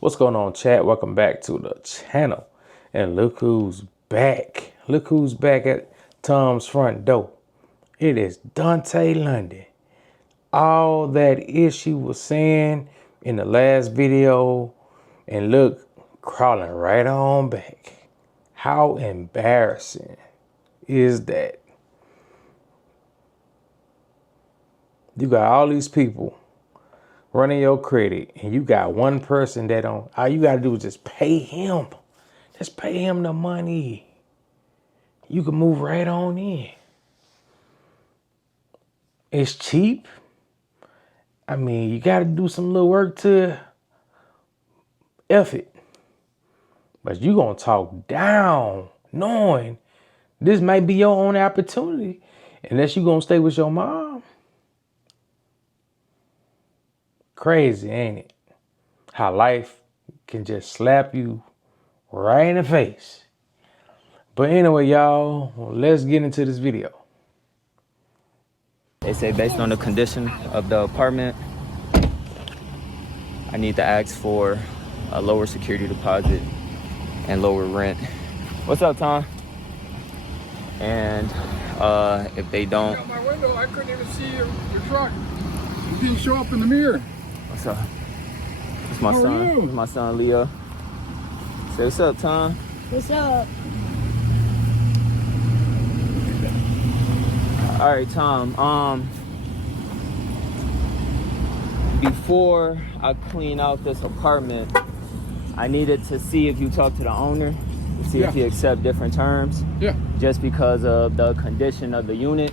What's going on, chat? Welcome back to the channel. And look who's back. Look who's back at Tom's front door. It is Dontay London. All that issue was saying in the last video, and look, crawling right on back. How embarrassing is that? You got all these people running your credit, and you got one person that don't. All you gotta do is just pay him. Just pay him the money. You can move right on in. It's cheap. I mean, you gotta do some little work to F it. But you gonna talk down, knowing this might be your only opportunity, unless you gonna stay with your mom. Crazy, ain't it? How life can just slap you right in the face. But anyway, y'all, let's get into this video. They say based on the condition of the apartment, I need to ask for a lower security deposit and lower rent. What's up, Tom? And if they don't... Out my window, I couldn't even see your truck. You didn't show up in the mirror. What's up? It's my son. It's my son, Leo. Say what's up, Tom. What's up? All right, Tom. Before I clean out this apartment, I needed to see if you talk to the owner, to see if he accept different terms. Yeah. Just because of the condition of the unit.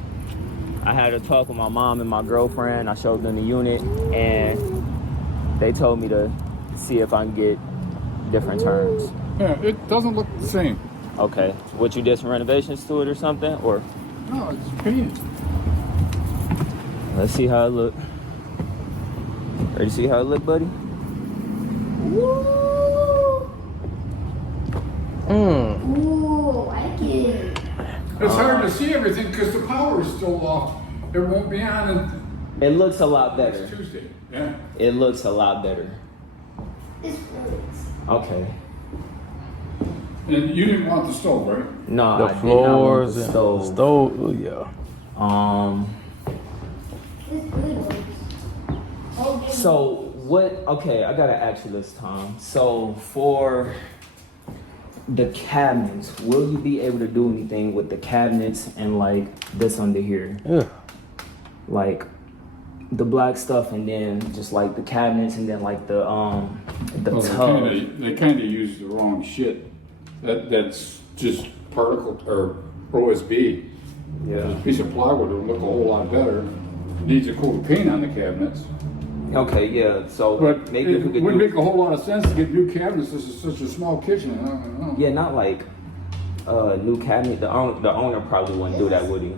I had a talk with my mom and my girlfriend. I showed them the unit, and they told me to see if I can get different terms. Yeah, it doesn't look the same. Okay. What, you did some renovations to it or something? Or No, it's painted. let's see how it look. Ready to see how it look, buddy? Ooh, I like it. It's hard to see everything because the power is still off. It won't be on It looks a lot better. next Tuesday. Yeah. It looks a lot better. This works. Okay. And you didn't want the stove, right? No, The I did not want floors the and stove. the stove, oh, yeah. This really works. Oh, So what? Okay, I gotta ask you this, Tom. So for the cabinets, will you be able to do anything with the cabinets and like this under here, Yeah. like the black stuff, and then just like the cabinets, and then like the Well, tub? they kind of used the wrong shit. That's just particle or OSB. Yeah. A piece of plywood would look a whole lot better. Needs a coat of paint on the cabinets. Okay, yeah. So But maybe it if we could wouldn't do, make a whole lot of sense to get new cabinets. This is such a small kitchen. I don't know. yeah, not like new cabinet. The owner probably wouldn't do that, would he?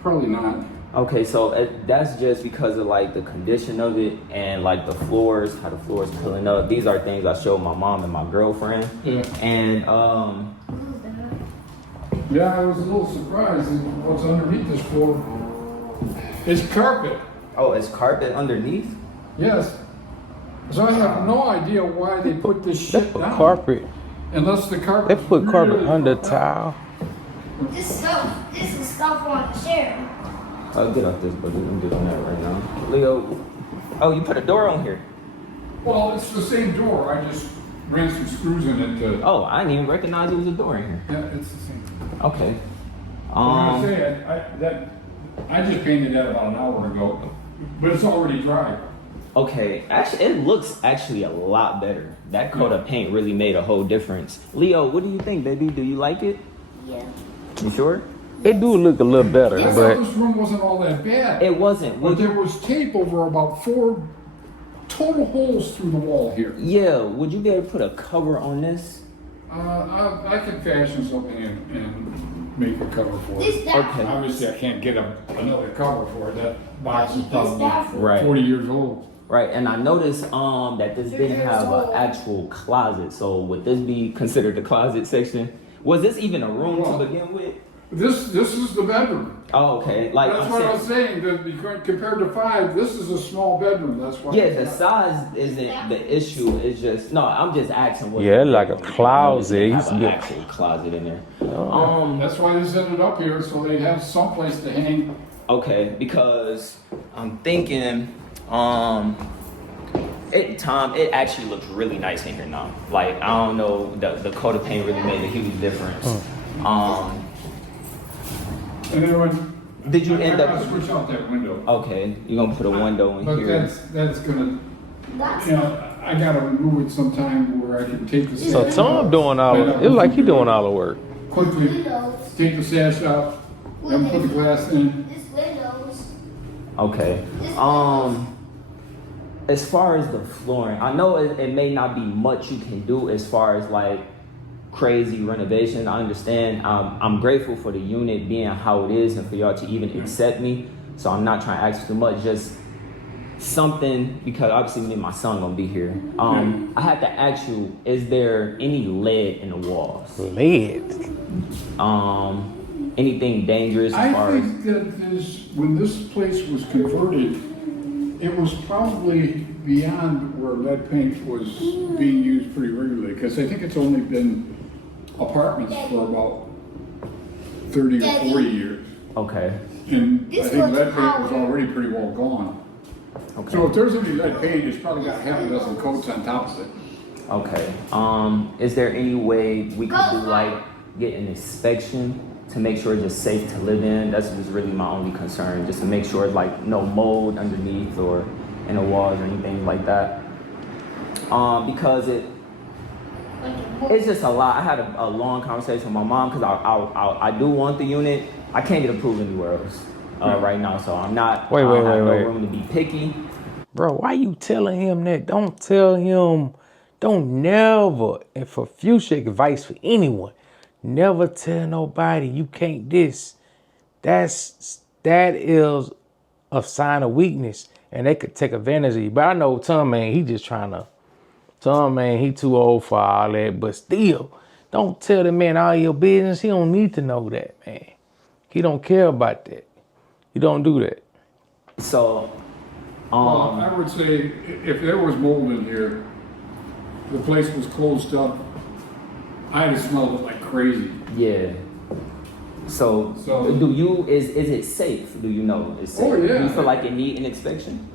Probably not. Okay, so that's just because of like the condition of it and like the floors, how the floors peeling up. These are things I showed my mom and my girlfriend. Yeah. And Yeah, I was a little surprised at what's underneath this floor. It's carpet. oh, it's carpet underneath? Yes. So I have no idea why they put this They shit put down. carpet. Unless the They carpet. put carpet under tile. this is stuff on the chair. I'll get off this, buddy. I'm doing that right now. Leo, oh, you put a door on here. Well, it's the same door. I just ran some screws in it to. Oh, I didn't even recognize it was a door in here. Yeah, it's the same. Okay. I'm gonna say I just painted that about an hour ago, but it's already dry. Okay, actually, it looks actually a lot better. That coat of paint really made a whole difference. Leo, what do you think, baby? Do you like it? Yeah. You sure? It do look a little better, I thought but this room wasn't all that bad. It wasn't. But there was tape over about 4 total holes through the wall here. Yeah, would you be able to put a cover on this? I can fashion something and make a cover for This it. bathroom. Obviously, I can't get another cover for it. That box is This probably bathroom. Right. 40 years old. Right, and I noticed that this didn't have an actual closet. So would this be considered the closet section? Was this even a room to begin with? This is the bedroom. Oh, okay. Like That's what I was saying. That compared to 5, this is a small bedroom. That's why. yeah, the size isn't the issue. It's just no. I'm just asking. What Yeah, like a closet. It used have to an be. actual closet in there. That's why they set it up here, so they'd have some place to hang. Okay, because I'm thinking, it actually looks really nice in here now. Like I don't know, the coat of paint really made a huge difference. And then when Did you I end gotta up? switch out that window. Okay, you're gonna put a window in But here. that's gonna, That's you know, I gotta remove it sometime where I can take the sash So Tom out, doing all. It's like he doing all the work. quickly windows. take the sash out, then put the glass in. This windows. Okay. As far as the flooring, I know it may not be much you can do as far as like crazy renovation. I understand. I'm grateful for the unit being how it is and for y'all to even accept me. So I'm not trying to ask too much. Just something, because obviously me and my son gonna be here. I had to ask you: is there any lead in the walls? Lead. Anything dangerous as I far as? think that when this place was converted, it was probably beyond where lead paint was being used pretty regularly, because I think it's only been apartments for about 30 or 40 years. Okay. And I This think was lead paint was power. already pretty well gone. Okay. So if there's any lead paint, it's probably got half a dozen coats on top of it. Okay. Is there any way we could do like get an inspection to make sure it's just safe to live in? That's just really my only concern, just to make sure it's like no mold underneath or in the walls or anything like that. Because it's just a lot. I had a long conversation with my mom because I do want the unit. I can't get approved anywhere else right now, so I'm not. Wait. No room to be picky. Bro, why you telling him that? Don't tell him. Don't never, and for future advice for anyone, never tell nobody you can't this. That is a sign of weakness, and they could take advantage of you. But I know Tom, man, he just trying to. Tom, man, he too old for all that. But still, don't tell the man all your business. He don't need to know that, man. He don't care about that. You don't do that. So, Well, I would say if there was mold in here, the place was closed up, I'd have smelled it like crazy. yeah. So do you is it safe? Do you know it's safe? Oh, yeah. Do you feel like it need an inspection?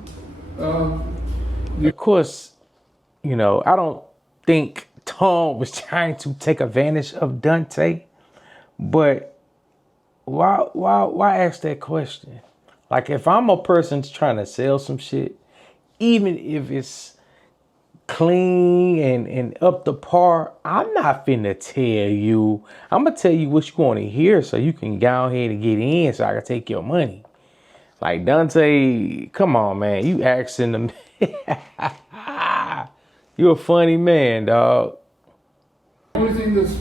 Of course, you know, I don't think Tom was trying to take advantage of Dontay, but why ask that question? Like, if I'm a person trying to sell some shit, even if it's clean and up to par, I'm not finna tell you. I'm gonna tell you what you want to hear so you can go ahead and get in so I can take your money. Like, Dontay, come on, man. You asking them. You're a funny man, dog. The only thing that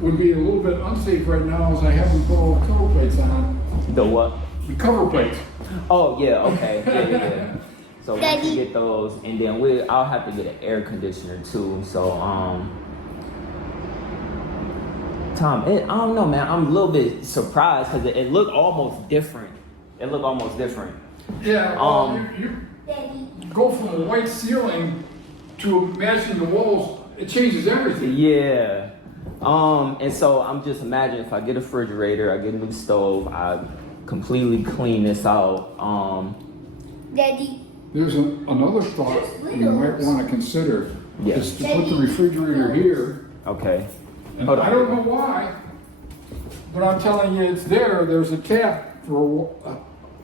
would be a little bit unsafe right now is I haven't put all the cover plates on. The what? The cover plates. Oh yeah, okay, yeah. So once you get those, and then I'll have to get an air conditioner too. So Tom, I don't know, man. I'm a little bit surprised because it looked almost different. Yeah, you go from a white ceiling to matching the walls, it changes everything. Yeah. And so I'm just imagining if I get a refrigerator, I get a new stove, I completely clean this out. Daddy. There's another thought you might want to consider. Yeah. Is to put the refrigerator here. Okay. And Hold on. I don't know why, but I'm telling you, it's there. There's a tap for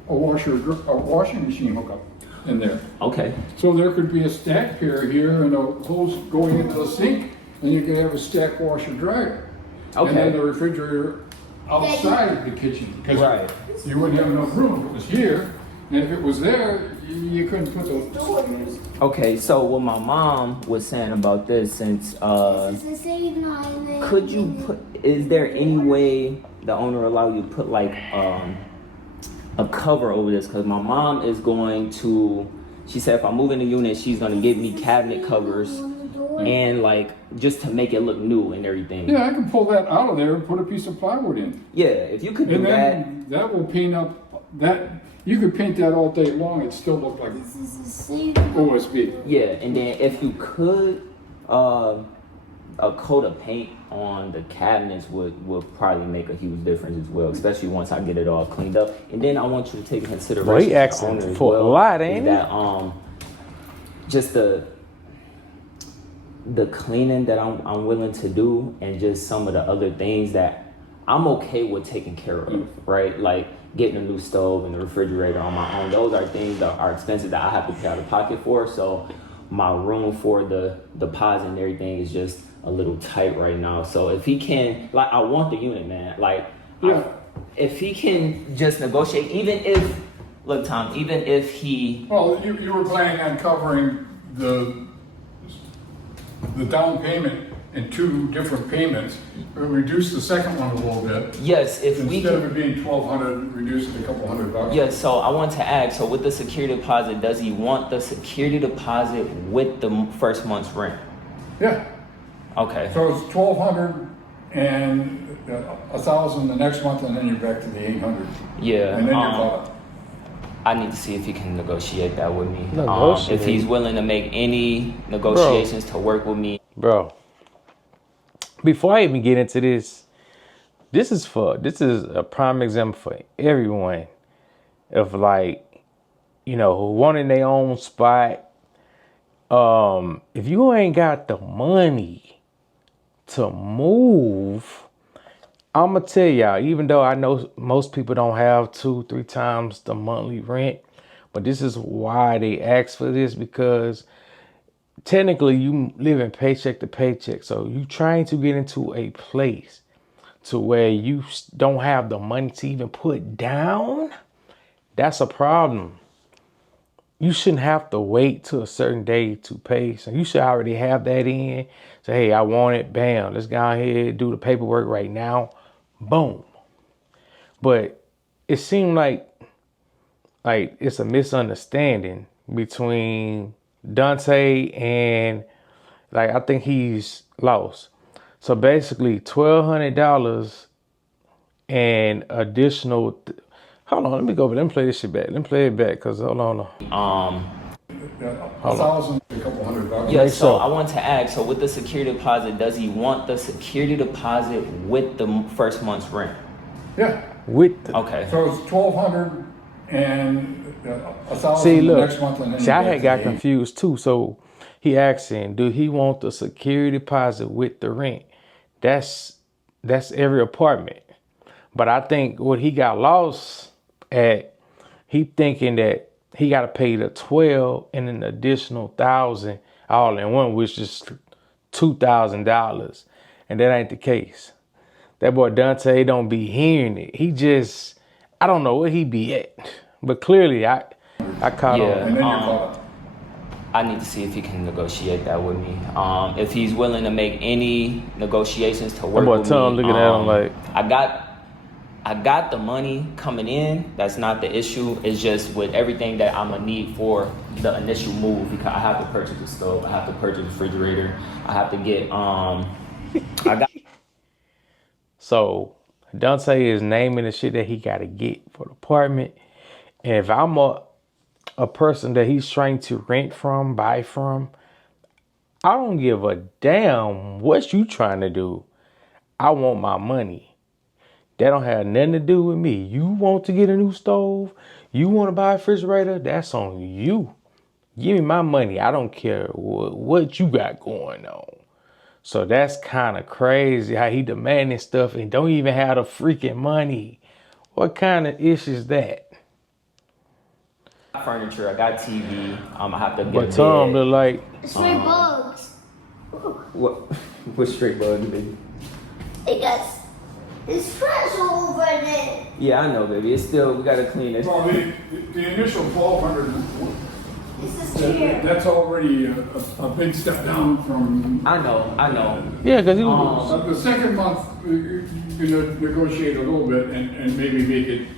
a washing machine hookup in there. Okay. So there could be a stack pair here and a hose going into the sink, and you could have a stack washer dryer. Okay. And then the refrigerator outside the kitchen, because Right. you wouldn't have enough room if it was here. And if it was there, you couldn't put those. Okay, so what my mom was saying about this, since could you put? Is there any way the owner allow you to put like a cover over this? Because my mom is going to. She said if I move in the unit, she's gonna give me cabinet covers and like just to make it look new and everything. Yeah, I can pull that out of there and put a piece of plywood in. Yeah, if you could do And that. then that will paint up that. You could paint that all day long. It still look like This is a seed. OSB. Yeah, and then if you could, a coat of paint on the cabinets would probably make a huge difference as well, especially once I get it all cleaned up. And then I want you to take into consideration Well, he the asking owner as for a well, lot, is ain't that just the cleaning that I'm willing to do, and just some of the other things that I'm okay with taking care of, right? Like getting a new stove and the refrigerator on my own. Those are things that are expensive that I have to pay out of pocket for. So my room for the deposit and everything is just a little tight right now. So if he can, like, I want the unit, man. Like, Yeah. if he can just negotiate, even if, look, Tom, even if he, Well, you were planning on covering the down payment in 2 different payments. Reduce the second one a little bit. yes, if we Instead can. of it being $1,200, reduce it a couple $100. Yeah, so I want to ask, so with the security deposit, does he want the security deposit with the first month's rent? Yeah. Okay. So it's $1,200 and $1,000 the next month, and then you're back to the $800. Yeah. And then you're caught. I need to see if he can negotiate that with me. Negotiate? If he's willing to make any negotiations to work with me. Bro, before I even get into this, this is a prime example for everyone of, like, you know, wanting their own spot. If you ain't got the money to move, I'm gonna tell y'all, even though I know most people don't have 2-3 times the monthly rent, but this is why they ask for this, because technically you living paycheck to paycheck. So you trying to get into a place to where you don't have the money to even put down. That's a problem. You shouldn't have to wait till a certain day to pay. So you should already have that in. Say, hey, I want it. Bam. Let's go ahead, do the paperwork right now. Boom. But it seemed like it's a misunderstanding between Dontay and, like, I think he's lost. So basically $1,200 and additional. Hold on, let me go over. Let me play this shit back. Let me play it back, cause hold on. $1,000, a couple $100. Yeah, Like so so. I want to ask, so with the security deposit, does he want the security deposit with the first month's rent? Yeah. With the, Okay. So it's $1,200 and $1,000 see, the look, next month, and then see, you're I back had to got the confused too. So he asking, do he want the security deposit with the rent? That's every apartment. But I think what he got lost at, he thinking that he got to pay the 12 and an additional 1,000 all in one, which is $2,000, and that ain't the case. That boy Dontay don't be hearing it. He just, I don't know where he be at, but clearly I caught Yeah. on. And then you're caught. I need to see if he can negotiate that with me. If he's willing to make any negotiations to work boy with Tom me. looking at him like, I got the money coming in. That's not the issue. It's just with everything that I'm gonna need for the initial move, because I have to purchase a stove, I have to purchase a refrigerator, I have to get so Dontay is naming the shit that he got to get for the apartment. And if I'm a person that he's trying to rent from, buy from, I don't give a damn what you trying to do. I want my money. That don't have nothing to do with me. You want to get a new stove? You want to buy a refrigerator? That's on you. Give me my money. I don't care what you got going on. So that's kind of crazy how he demanding stuff and don't even have the freaking money. What kind of issue is that? furniture, I got TV. I have to get But a Tom bed. look like, Stray bugs. What? What straight bugs, baby? It got it's trash all over there. Yeah, I know, baby. It's still, we gotta clean it. Well, the initial $1,200, This is here. that's already a big step down from. I know. yeah, because he was, The second month, you negotiate a little bit and maybe make it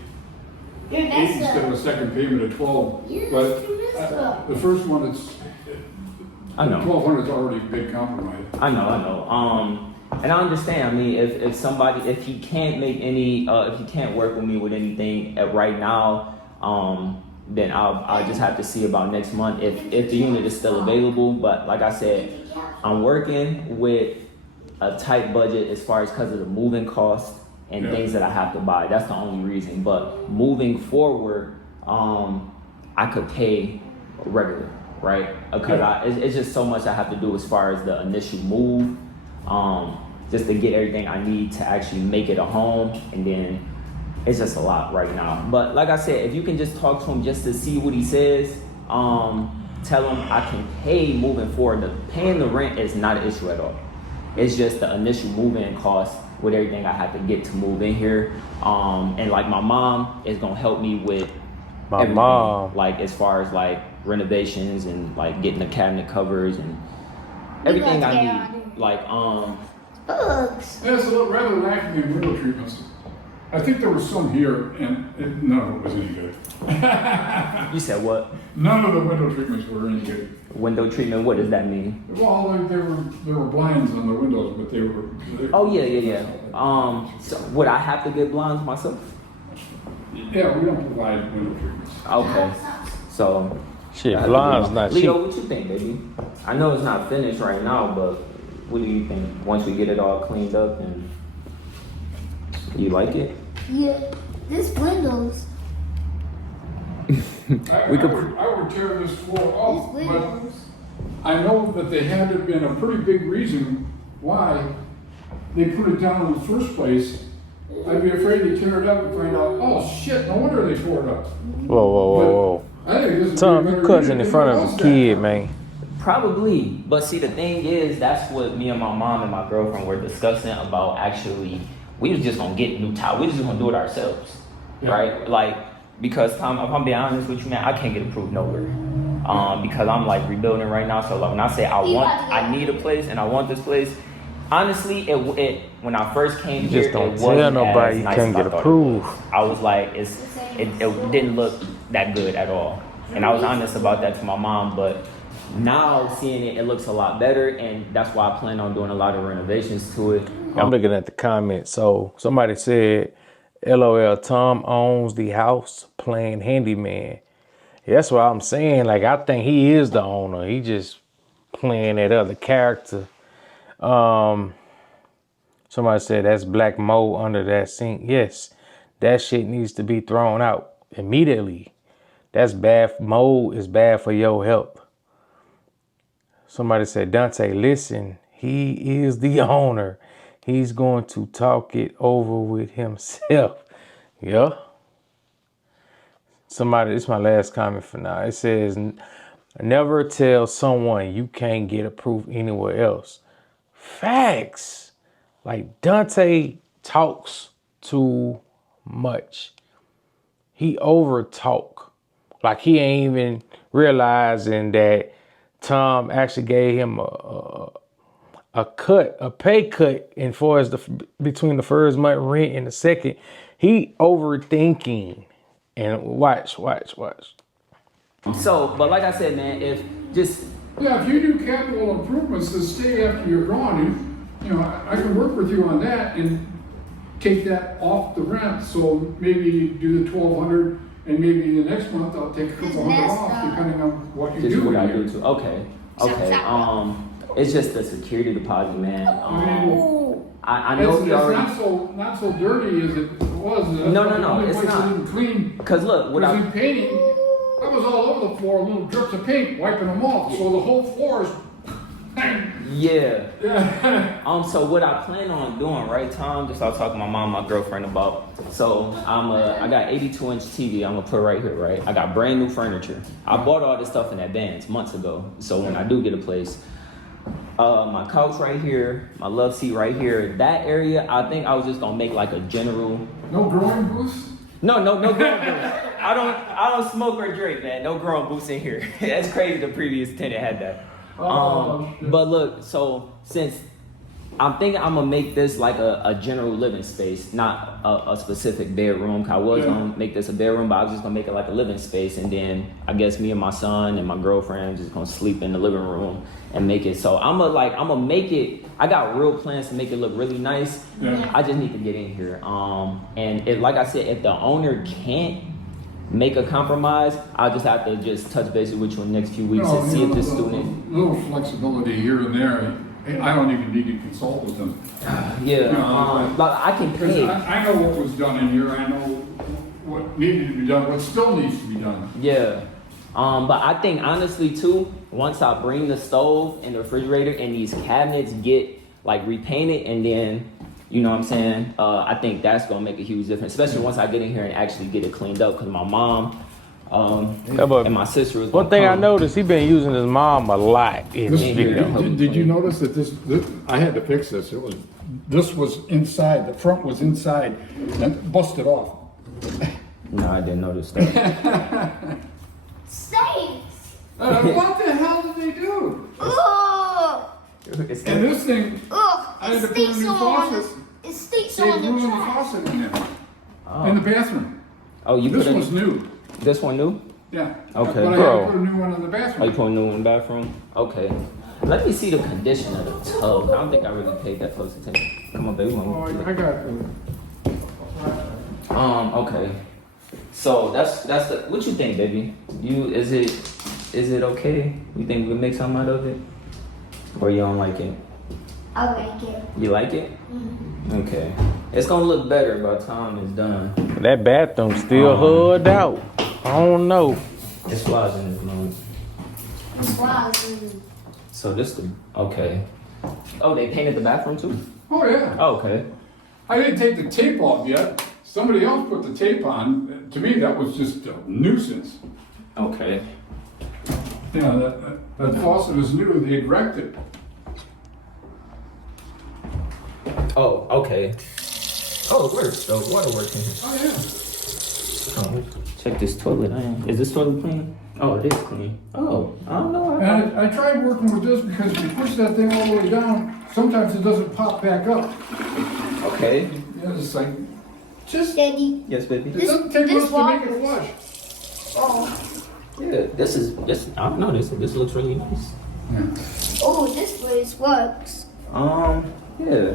You're 8 messed instead of up. a second payment of 12. You But messed up. the first one, it's I know. 1,200 is already a big compromise. I know. And I understand. I mean, if somebody, if he can't make any, if he can't work with me with anything right now, then I'll just have to see about next month if the unit is still available. But like I said, I'm working with a tight budget as far as because of the moving costs and things that I have to buy. That's the only reason. But moving forward, I could pay regular, right? Because it's just so much I have to do as far as the initial move, just to get everything I need to actually make it a home, and then it's just a lot right now. But like I said, if you can just talk to him just to see what he says, tell him I can pay moving forward. Paying the rent is not an issue at all. It's just the initial move-in cost with everything I have to get to move in here. And like my mom is gonna help me with everything. Like as far as like renovations and like getting the cabinet covers and everything I need. Like Bugs. Yeah, so rather than acting in window treatments, I think there was some here, and none of it was any good. You said what? None of the window treatments were any good. Window treatment, what does that mean? Well, there were blinds on the windows, but they were. Oh yeah. So would I have to get blinds myself? Yeah, we don't provide window treatments. Okay. So Shit, blinds not cheap. Leo, what you think, baby? I know it's not finished right now, but what do you think? Once we get it all cleaned up, and you like it? Yeah, this windows. I would tear this floor off, This but windows. I know that there had to have been a pretty big reason why they put it down in the first place. I'd be afraid to tear it up and find out, oh shit, no wonder they tore it up. Whoa. I think this is Tom, you cussing in front of a kid, man. Probably, but see, the thing is, that's what me and my mom and my girlfriend were discussing about. Actually, we was just gonna get new tile. We was just gonna do it ourselves, right? Like, because Tom, if I'm being honest with you, man, I can't get approved nowhere, because I'm like rebuilding right now. So like, when I say I need a place and I want this place, honestly, it when I first came here, Just don't it wasn't tell nobody as you nice can't as I get thought it approved. was. I was like, it didn't look that good at all, and I was honest about that to my mom, but. Now seeing it looks a lot better, and that's why I plan on doing a lot of renovations to it. I'm looking at the comments. So somebody said, LOL, Tom owns the house playing handyman. Yeah, that's what I'm saying. Like, I think he is the owner. He just playing that other character. Somebody said that's black mold under that sink. Yes, that shit needs to be thrown out immediately. That's bad. Mold is bad for your health. Somebody said, Dontay, listen, he is the owner. He's going to talk it over with himself. Yeah. Somebody, this is my last comment for now. It says, never tell someone you can't get approved anywhere else. Facts. Like, Dontay talks too much. He over talk. Like, he ain't even realizing that Tom actually gave him a pay cut, and far as between the first month rent and the second, he overthinking. And watch. So, but like I said, man, if you do capital improvements to stay after you're gone, I can work with you on that and take that off the rent. So maybe do the 1,200. And maybe the next month I'll take a couple hundred off, depending on what you just do. what I do too. Okay. It's just the security deposit, man. I know it's he already. not so dirty as it was. No, it's not. Clean. Cause look, what in painting, I was all over the floor, little drips of paint, wiping them off, so the whole floor is. Yeah. So what I plan on doing, right, Tom? Just I was talking to my mom, and my girlfriend about. So I got 82-inch TV. I'm gonna put right here, right? I got brand new furniture. I bought all this stuff in advance months ago. So when I do get a place, my couch right here, my love seat right here, that area, I think I was just gonna make like a general. No growing booths. No growing booths. I don't smoke or drink, man. No growing booths in here. That's crazy. The previous tenant had that. But look, so since I'm thinking I'm gonna make this like a general living space, not a specific bedroom. 'Cause I was gonna make this a bedroom, but I was just gonna make it like a living space, and then I guess me and my son and my girlfriend just gonna sleep in the living room and make it. So I'm gonna make it. I got real plans to make it look really nice. Yeah. I just need to get in here. And like I said, if the owner can't make a compromise, I'll just have to just touch base with you in the next few weeks and see if this student. Little flexibility here and there. I don't even need to consult with them. Yeah, but I can Because pay. I know what was done in here. I know what needed to be done, what still needs to be done. Yeah. But I think honestly too, once I bring the stove and the refrigerator and these cabinets get like repainted, and then, you know what I'm saying, I think that's gonna make a huge difference, especially once I get in here and actually get it cleaned up, because my mom and my sister was One thing I noticed, he been using his mom a lot in this Did- video. Did you notice that this, I had to fix this. This was inside, the front was inside and busted off. No, I didn't notice that. Stains. What the hell did they do? Ugh. And this thing, Ugh. I had to It put a stinks new on the. faucet. It stinks They on the ruined the trash. faucet in there, in the bathroom. Oh, you This put was new, this one new? yeah. Okay. But I had Bro. to put a new one in the Oh, you bathroom. put a new one in the bathroom? Okay. Let me see the condition of the tub. I don't think I really paid that close attention. Come on, baby. Oh, I got, Okay. So that's the, what you think, baby? Is it okay? You think we can make something out of it? Or you don't like it? I like it. You like it? Okay. It's gonna look better by the time it's done. That bathroom still hood out. I don't know. It's flies in this moment. It's wild. So this the, okay. Oh, they painted the bathroom too? oh yeah. Oh, okay. I didn't take the tape off yet. Somebody else put the tape on. To me, that was just a nuisance. Okay. You know, that faucet is new, they'd wrecked it. Oh, okay. Oh, it works. The water working. Oh yeah. Oh, check this toilet. Is this toilet clean? Oh, it is clean. Oh, I don't know. And I tried working with this because if you push that thing all the way down, sometimes it doesn't pop back up. Okay. You know, it's like, just, it Daddy. Yes, baby. doesn't take this much to make it water- flush. Oh. Yeah, this. I don't know. This looks really nice. Oh, this place works. Yeah.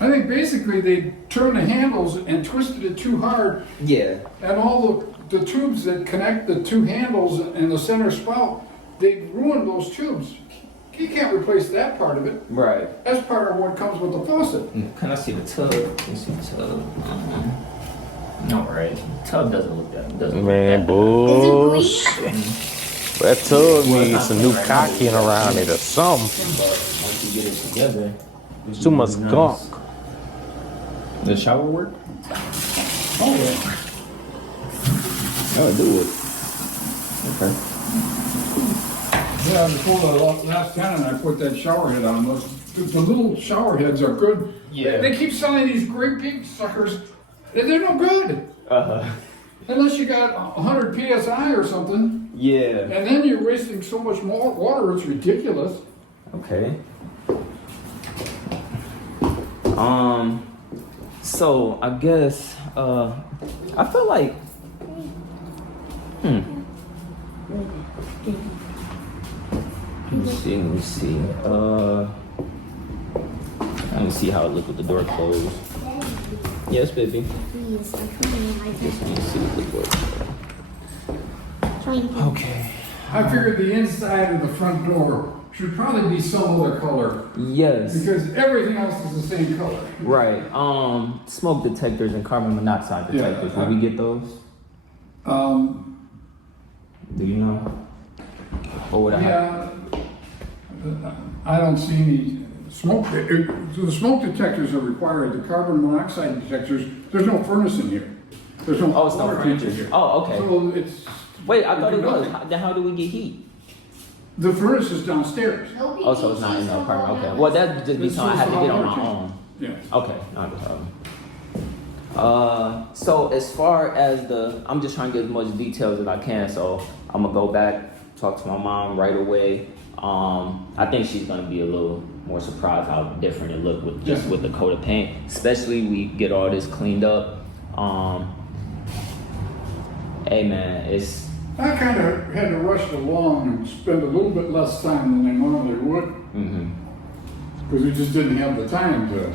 I think basically they turned the handles and twisted it too hard, Yeah. and all the tubes that connect the two handles and the center spout, they ruined those tubes. You can't replace that part of it. Right. That's part of what comes with the faucet. Can I see the tub? Can you see the tub? All right. Tub doesn't look that. Doesn't Man, look that bullshit. That tub needs some new caulking around it or something. Once you get it together. It's too much gunk. The shower work? Oh, yeah. Oh, do it. Okay. Yeah, before the last tenant, I put that shower head on. The little shower heads are good. Yeah. They keep selling these great big suckers. They're no good. Uh-huh. Unless you got 100 PSI or something. Yeah. And then you're wasting so much more water, it's ridiculous. Okay. So I guess I feel like let me see. Let me see how it look with the door closed. Yes, baby. Please, I'm coming right Just let me see with the door closed. now. Okay. I figured the inside of the front door should probably be some other color. Yes. Because everything else is the same color. Right. Smoke detectors and carbon monoxide detectors. Yeah. Will we get those? Do you know? Or would I have? Yeah, I don't see any smoke. The smoke detectors are required. The carbon monoxide detectors, there's no furnace in here. There's no Oh, it's not water furniture. in here. Oh, okay. So it's, Wait, I thought it was. nothing. Then how do we get heat? The furnace is downstairs. Oh, so it's not in the apartment. Okay. Well, that'd just be It's something I had to just get on hot my water own. Yeah. Okay, not a problem. So as far as I'm just trying to get as much details as I can. So I'm gonna go back to talked to my mom right away. I think she's gonna be a little more surprised how different it looked with just with the coat of paint. Especially we get all this cleaned up. Hey man, it's. I kind of had to rush along and spend a little bit less time than I normally would. Mm-hmm. Because we just didn't have the time to,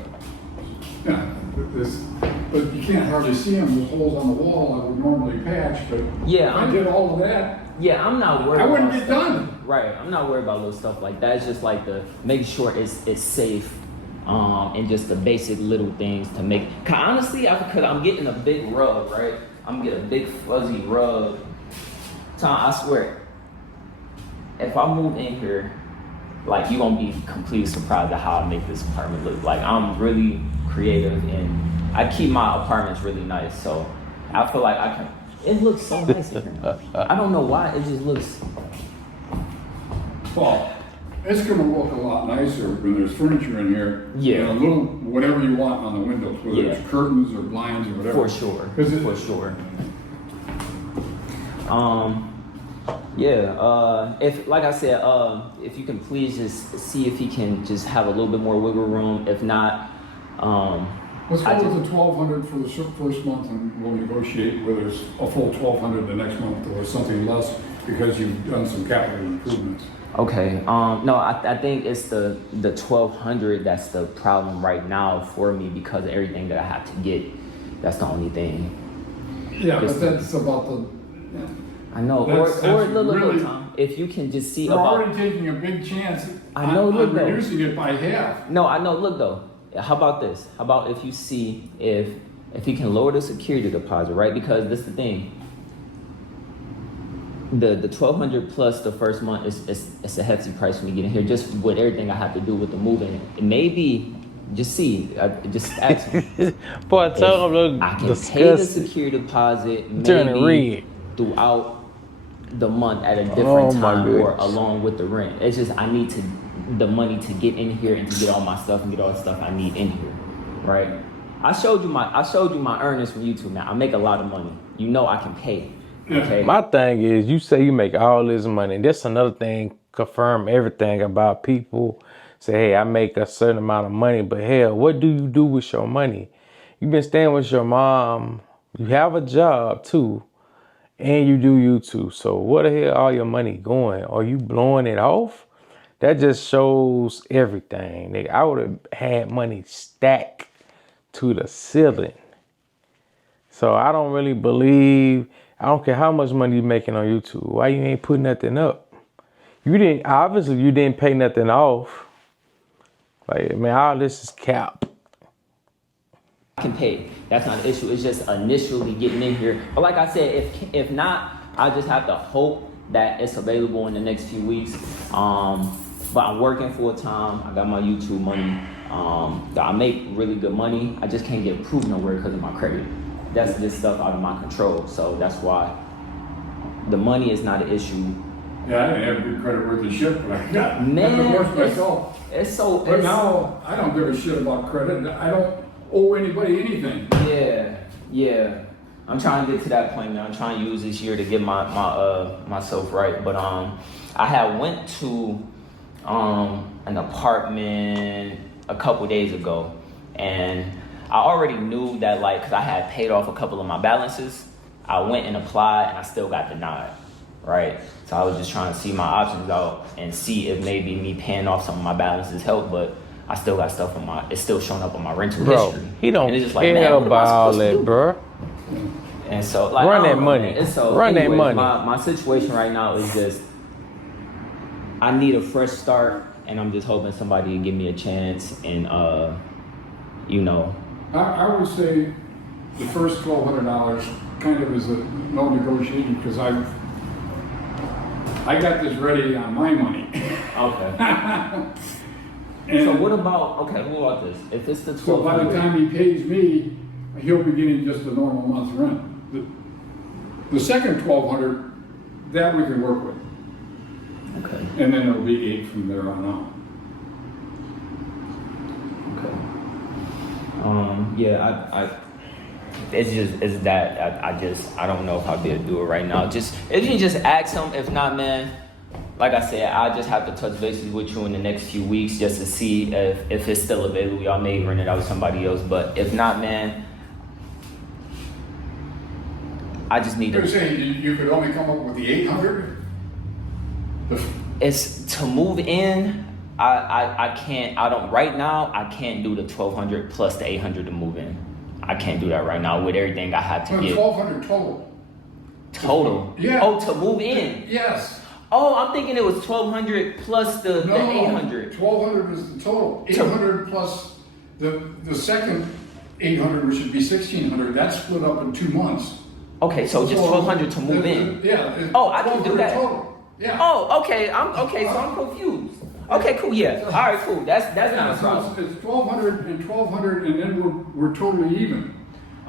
but you can't hardly see them. There's holes on the wall I would normally patch, but Yeah, if I did all of that, Yeah, I'm not worried. I wouldn't about get stuff. done. Right, I'm not worried about little stuff like that. It's just like the making sure it's safe, and just the basic little things to make. Cause honestly, because I'm getting a big rug, right? I'm getting a big fuzzy rug. Tom, I swear, if I move in here, like you gonna be completely surprised at how I make this apartment look. Like I'm really creative and I keep my apartments really nice, so I feel like I can. It looks so nice in here. I don't know why. It just looks. well, it's going to look a lot nicer when there's furniture in here. Yeah. And a little whatever you want on the windows, whether it's curtains or blinds or whatever. For sure. It, For sure. Yeah. If like I said, if you can please just see if he can just have a little bit more wiggle room. If not, let's go with the $1,200 for the first month, and we'll negotiate whether it's a full $1,200 the next month or something less because you've done some capital improvements. Okay. No, I think it's the 1,200 that's the problem right now for me because of everything that I have to get. That's the only thing. Yeah, but that's about the. I know. That's Look, really, Tom. If you can just see we're about. already taking a big chance. I know. Look, on though. reducing it by half. No, I know. Look though. How about this? How about if you see if he can lower the security deposit, right? Because this is the thing. The $1,200 plus the first month it's a hefty price for me getting here, just with everything I have to do with the moving. Maybe just see, just ask me. Boy, I told him I to can pay the discuss it. security deposit Turn it maybe red. throughout the month at a different my time or goodness. along with the rent. It's just I need the money to get in here and to get all my stuff and get all the stuff I need in here, right? I showed you my earnings from YouTube. Now I make a lot of money. You know I can pay. Okay. My thing is, you say you make all this money. And that's another thing, confirm everything about people. Say, hey, I make a certain amount of money, but hell, what do you do with your money? You've been staying with your mom. You have a job too, and you do YouTube. So where the hell all your money going? Are you blowing it off? That just shows everything. Nigga, I would have had money stacked to the ceiling. So I don't really believe. I don't care how much money you're making on YouTube. Why you ain't putting nothing up? You didn't pay nothing off. Like, man, all this is cap. I can pay. That's not an issue. It's just initially getting in here. But like I said, if not, I just have to hope that it's available in the next few weeks. But I'm working full time. I got my YouTube money. I make really good money. I just can't get approved nowhere because of my credit. That's just stuff out of my control. So that's why the money is not an issue. Yeah, I didn't have good credit worthy shit, but I got Man, divorced myself. It's so. But now I don't give a shit about credit. I don't owe anybody anything. Yeah. I'm trying to get to that point, man. I'm trying to use this year to get myself right. But I had went to an apartment a couple days ago, and I already knew that, like, because I had paid off a couple of my balances. I went and applied, and I still got denied, right? So I was just trying to see my options out and see if maybe me paying off some of my balances helped, but I still got stuff it's still showing up on my rental history. He don't And it's just care like, man, what am I about all supposed to that, do? bro. And so, like, Run I don't that know, money. man. And so, Run that anyways, money. My situation right now is just, I need a fresh start, and I'm just hoping somebody will give me a chance and, you know. I would say the first $1,200 kind of is a no negotiation because I got this ready on my money. Okay. And So what about this? If it's the so by the 1,200, time he pays me, he'll be getting just a normal month's rent. The second $1,200, that we can work with. okay. And then it'll be 8 from there on out. Yeah, it's that I don't know if I'll be able to do it right now. Just if you can just ask him. If not, man, like I said, I just have to touch bases with you in the next few weeks just to see if it's still available. Y'all may rent it out to somebody else, but if not, man, I just need You're to. saying you could only come up with the 800? It's to move in. I can't. I don't right now. I can't do the 1,200 plus the 800 to move in. I can't do that right now with everything I have to Well, get. 1,200 total. Total. Yeah. Oh, to move in. Yes. Oh, I'm thinking it was 1,200 plus the 800. 1,200 is the total. 800 plus the second 800, which would be 1,600. That's split up in 2 months. Okay, so just 1,200 to move in. Yeah. Oh, I can do 1,200 that. Total. Yeah. Oh, okay. So I'm confused. Okay, cool. Yeah. All right, cool. That's not a problem. So it's 1,200 and 1,200, and then we're totally even.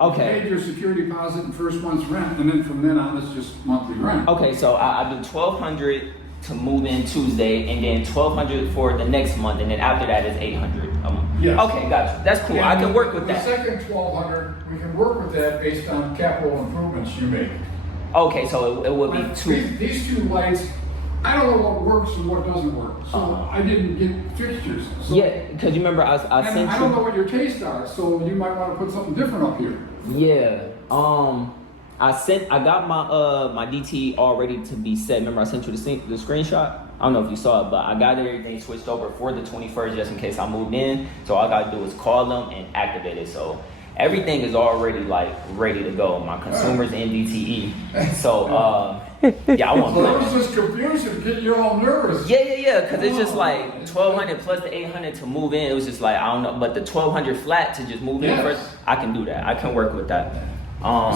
Okay. You paid your security deposit and first month's rent, and then from then on, it's just monthly rent. Okay, so I do 1,200 to move in Tuesday, and then 1,200 for the next month, and then after that is 800 a month. Yes. Okay, gotcha. That's cool. I can work with that. The second 1,200, we can work with that based on capital improvements you make. Okay, so it would be two. These two lights, I don't know what works and what doesn't work, so I didn't get fixtures. So, Yeah, because you remember I and sent I don't know you. what your tastes are, so you might want to put something different up here. Yeah. I got my DT all ready to be set. Remember I sent you the screenshot? I don't know if you saw it, but I got everything switched over for the 21st just in case I moved in. So all I gotta do is call them and activate it. So everything is already like ready to go. My consumers in DTE. So yeah, I want So to. there was this confusion, getting you all nervous. Yeah, because it's just like 1,200 plus the 800 to move in. It was just like, I don't know, but the 1,200 flat to just move in Yes. first, I can do that. I can work with that.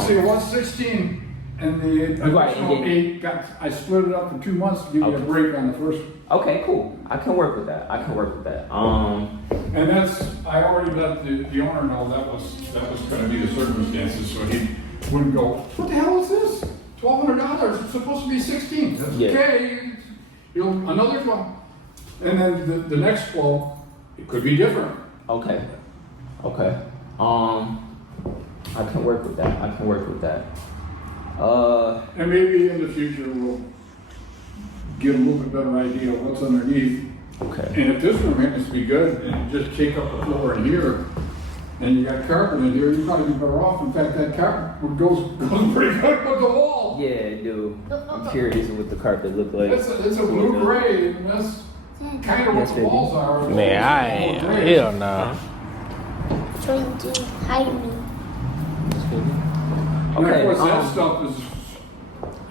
See, 116 and the Right, and additional then- 8 I split it up in 2 months to give you a Okay. break on the first. Okay, cool. I can work with that. And I already let the owner know that was going to be the circumstances, so he wouldn't go, what the hell is this? $1,200, it's supposed to be 16. That's Yeah. okay, another 12. And then the next 12, it could be different. Okay. I can work with that. And maybe in the future, we'll get a little bit better idea of what's underneath. Okay. And if this room happens to be good, and you just take up the floor in here, and you got carpet in here, you'd probably be better off. In fact, that carpet goes pretty good with the wall. Yeah, dude. I'm curious what the carpet look like. It's a blue gray, and that's kind of what Yes, the baby. walls are. Man, I ain't. Hell nah. Trying to hide me. And Okay. of course, that stuff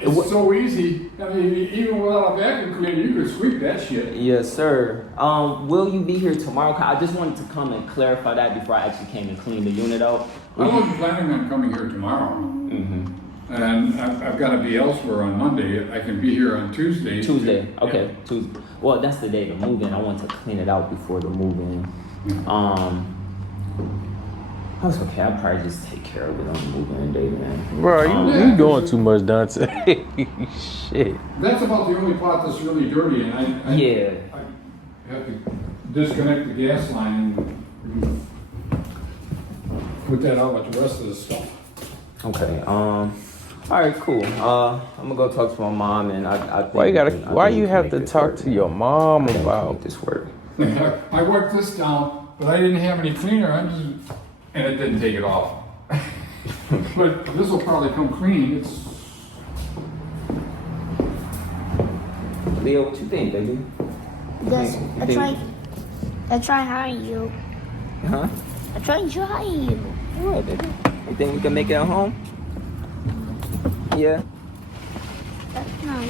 is so easy. I mean, even without a vacuum cleaner, you could sweep that shit. Yes, sir. Will you be here tomorrow? I just wanted to come and clarify that before I actually came and cleaned the unit out. I wasn't planning on coming here tomorrow. Mm-hmm. And I've got to be elsewhere on Monday. I can be here on Tuesday. Tuesday. Okay, Tuesday. Well, that's the day to move in. I want to clean it out before the move in. That's okay. I'll probably just take care of it on the move-in day, man. Bro, you doing too much, Dontay. Shit. That's about the only part that's really dirty, and I have to disconnect the gas line and put that out with the rest of the stuff. Okay. All right. Cool. I'm gonna go talk to my mom, and I think Why you have to talk to your mom about this work? I wiped this down, but I didn't have any cleaner. And it didn't take it off. But this will probably come clean. Leo, what you think, baby? Yes, I try hiring you. Huh? I try to hire you. What, baby? You think we can make it at home? Yeah. That's not.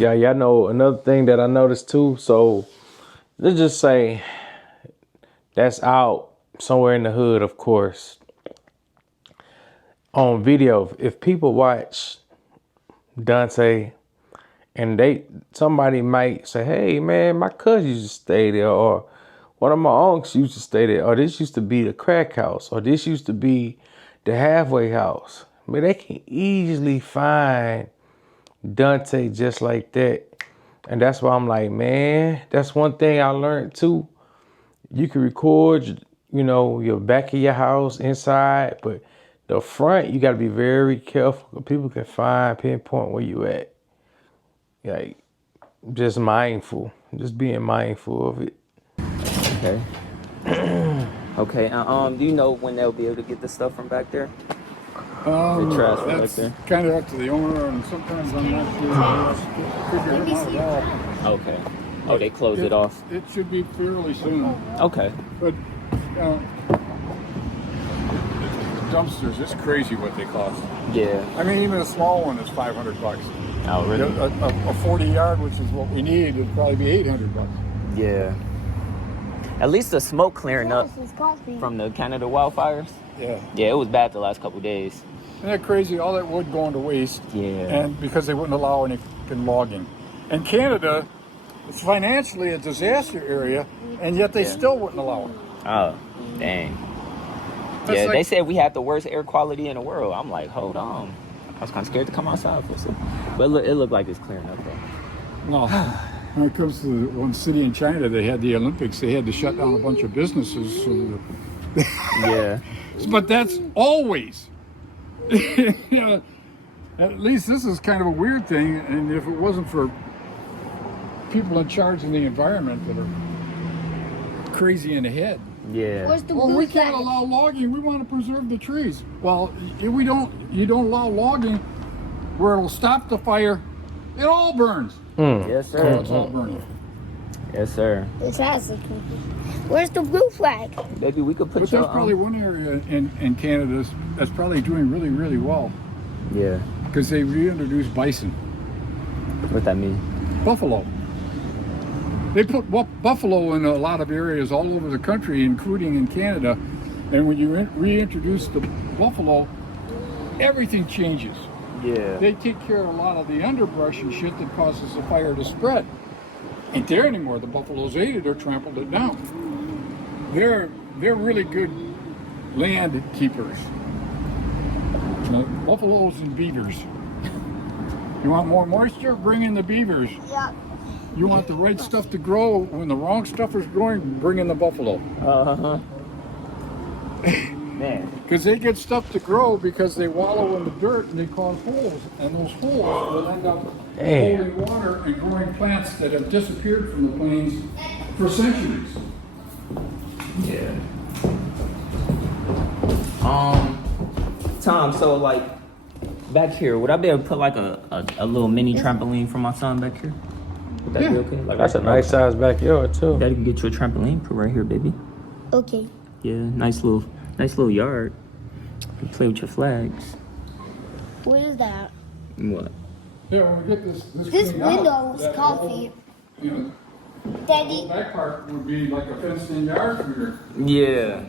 Yeah, y'all know another thing that I noticed too. So let's just say that's out somewhere in the hood, of course. On video, if people watch Dontay and somebody might say, hey man, my cousin used to stay there, or one of my uncles used to stay there, or this used to be the crack house, or this used to be the halfway house. I mean, they can easily find Dontay just like that. And that's why I'm like, man, that's one thing I learned too. You can record, your back of your house inside, but The front, you got to be very careful. People can pinpoint where you at. Like, just mindful. Just being mindful of it. Okay. Okay. Do you know when they'll be able to get the stuff from back there? The trash from back That's there. kind of up to the owner, and sometimes I'm not sure how else to figure it out at all. Okay. Oh, they closed it off. It should be fairly soon. Okay. But dumpsters, it's crazy what they cost. Yeah. I mean, even a small one is $500. Oh, really? A 40-yard, which is what we need, would probably be $800. Yeah. At least the smoke clearing up from the Canada wildfires. Yeah. Yeah, it was bad the last couple days. Isn't that crazy? All that wood going to waste. Yeah. And because they wouldn't allow any logging. And Canada, it's financially a disaster area, and yet they still wouldn't allow it. Oh, dang. That's Yeah, like- they said we had the worst air quality in the world. I'm like, hold on. I was kind of scared to come outside for some. But it looked like it's clearing up though. Well, when it comes to one city in China, they had the Olympics. They had to shut down a bunch of businesses. So Yeah. but that's always. You know, at least this is kind of a weird thing. And if it wasn't for people in charge of the environment that are crazy in the head. Yeah. Where's the Well, blue we can't flag? allow logging. We want to preserve the trees. Well, if you don't allow logging where it'll stop the fire, it all burns. Yes, So sir. it's all burning. Yes, sir. This has a Where's the blue flag? Baby, we could put But your there's probably one area in Canada that's probably doing really, really well Yeah. because they reintroduced bison, What that mean? buffalo. They put buffalo in a lot of areas all over the country, including in Canada. And when you reintroduce the buffalo, everything changes. Yeah. They take care of a lot of the underbrush and shit that causes the fire to spread. Ain't there anymore. The buffaloes ate it or trampled it down. They're really good land keepers. Buffaloes and beavers. You want more moisture? Bring in the beavers. Yeah. You want the right stuff to grow when the wrong stuff is growing? Bring in the buffalo. Uh-huh. Man. Because they get stuff to grow because they wallow in the dirt and they cause holes. And those holes will end up holding water and growing plants that have disappeared from the plains for centuries. Yeah. Tom, so like back here, would I be able to put like a little mini trampoline for my son back here? Would that be okay? Like That's a nice size backyard too. Daddy can get you a trampoline, put right here, baby. Okay. Yeah, nice little yard. You play with your flags. What is that? What? Yeah, when we get this This cleaned out, window is that comfy. whole, you know, Daddy. back part would be like a fenced-in yard for here. Yeah.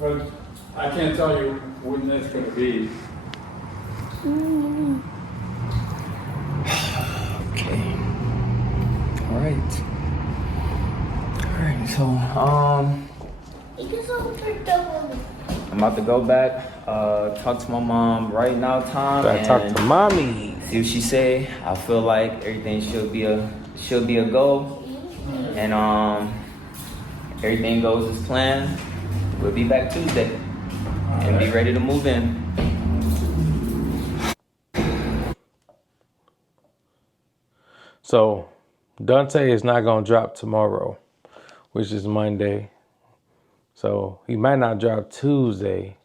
But I can't tell you when that's going to be. Okay. All right. So I'm about to go back, talk to my mom right now, Tom. Gotta talk to mommy. See what she say. I feel like everything should be a go, and everything goes as planned. We'll be back Tuesday and be ready to move in. So Dontay is not gonna drop tomorrow, which is Monday. So he might not drop Tuesday,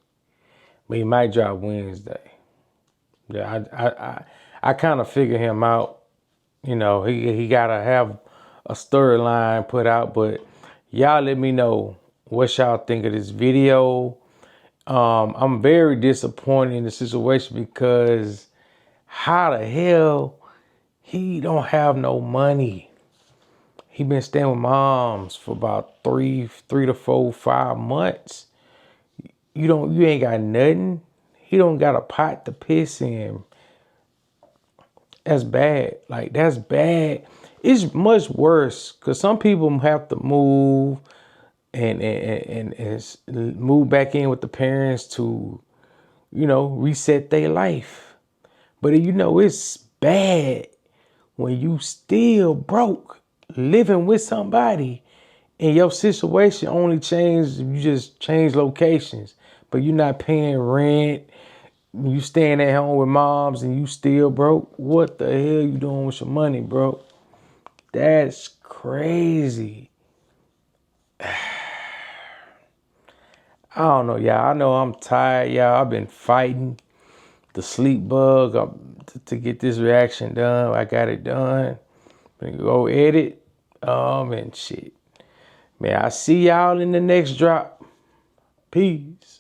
but he might drop Wednesday. Yeah, I kind of figure him out. You know, he gotta have a storyline put out, but y'all let me know what y'all think of this video. I'm very disappointed in the situation because how the hell he don't have no money? He been staying with moms for about 3 to 4, 5 months. You ain't got nothing. He don't got a pot to piss in. That's bad. Like, that's bad. It's much worse because some people have to move and move back in with the parents to, reset their life. But it's bad when you still broke, living with somebody, and your situation only changed. You just change locations, but you not paying rent. You staying at home with moms and you still broke. What the hell you doing with your money, bro? That's crazy. I don't know, y'all. I know I'm tired, y'all. I've been fighting the sleep bug to get this reaction done. I got it done. Gonna go edit. And shit. Man, I see y'all in the next drop. Peace.